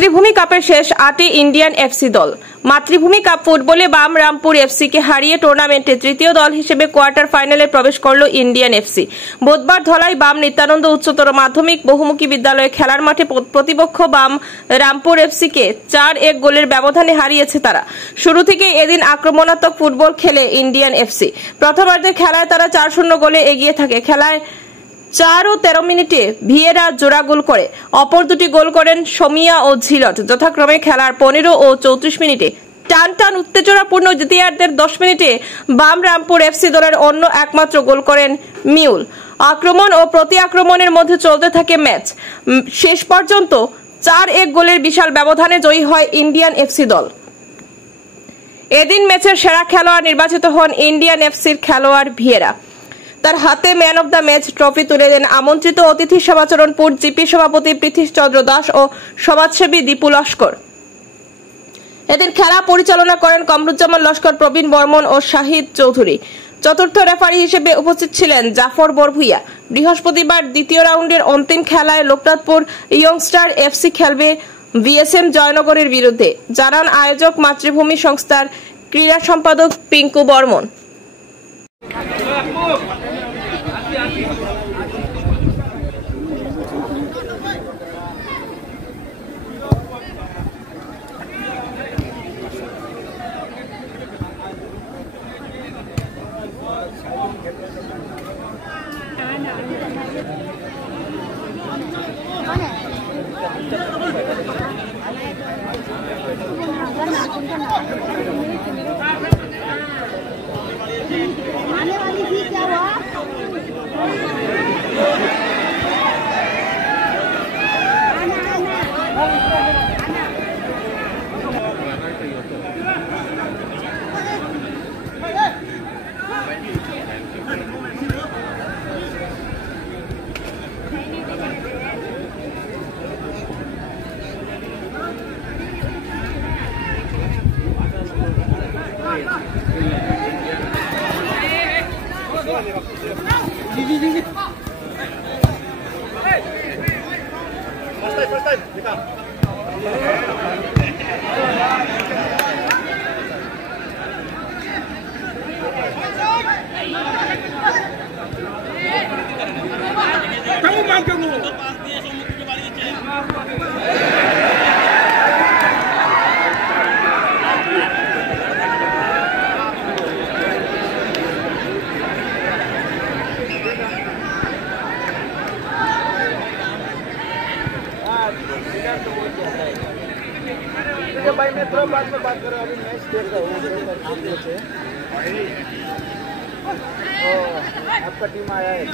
মাতৃভূমি কাপের শেষ 8টি ইন্ডিয়ান এফসি দল। মাতৃভূমি কাপ ফুটবলে বাম রামপুর এফসিকে হারিয়ে টুর্নামেন্টে তৃতীয় দল হিসেবে কোয়ার্টার ফাইনালে প্রবেশ করল ইন্ডিয়ান এফসি। বুধবার ধলাই বাম নিত্যানন্দ উচ্চতর মাধ্যমিক বহুমুখী বিদ্যালয়ে খেলার মাঠে প্রতিপক্ষ বাম রামপুর এফসিকে 4-1 গোলের ব্যবধানে হারিয়েছে তারা। শুরু থেকে এদিন আক্রমণাত্মক ফুটবল খেলে ইন্ডিয়ান এফসি। প্রথমার্ধের খেলায় তারা 4-0 গোলে এগিয়ে থাকে। খেলায় 4 ও 13 মিনিটে ভিয়েরা জোড়া গোল করে, অপর দুটি গোল করেন সমিয়া ও ঝিলট। যথাক্রমে খেলার 15 ও 34 মিনিটে টান উত্তেজনাপূর্ণ দ্বিতীয়ার্ধের 10 মিনিটে বাম রামপুর এফসি দলের অন্য একমাত্র গোল করেন মিউল। আক্রমণ ও প্রতি আক্রমণের মধ্যে চলতে থাকে ম্যাচ। শেষ পর্যন্ত 4-1 গোলের বিশাল ব্যবধানে জয়ী হয় ইন্ডিয়ান এফসি দল। এদিন ম্যাচের সেরা খেলোয়াড় নির্বাচিত হন ইন্ডিয়ান এফসির খেলোয়াড় ভিয়েরা। তার হাতে man of the match trophy তুলে দেন আমন্ত্রিত অতিথি সমাচরণপুর জিপি সভাপতি পৃথিশ চন্দ্র দাস ও সমাজসেবী দীপু লস্কর। এদিন খেলা পরিচালনা করেন কমরুজ্জামান লস্কর, প্রবীণ বর্মন ও শাহিদ চৌধুরী। চতুর্থ রেফারি হিসেবে উপস্থিত ছিলেন জাফর বরভুইয়া। বৃহস্পতিবার দ্বিতীয় রাউন্ডের অন্তিম খেলায় লোকনাথপুর ইয়ংস্টার এফসি খেলবে ভিএসএম জয়নগরের বিরুদ্ধে, জানান আয়োজক মাতৃভূমি সংস্থার ক্রীড়া সম্পাদক পিঙ্কু বর্মন। आने वाली थी क्या हुआ? First time. Kamu makan dulu. भाई मैं थोड़ा बाद में बात कर रहा हूँ, अभी मैच देख रहा हूँ। आपका टीम आया है।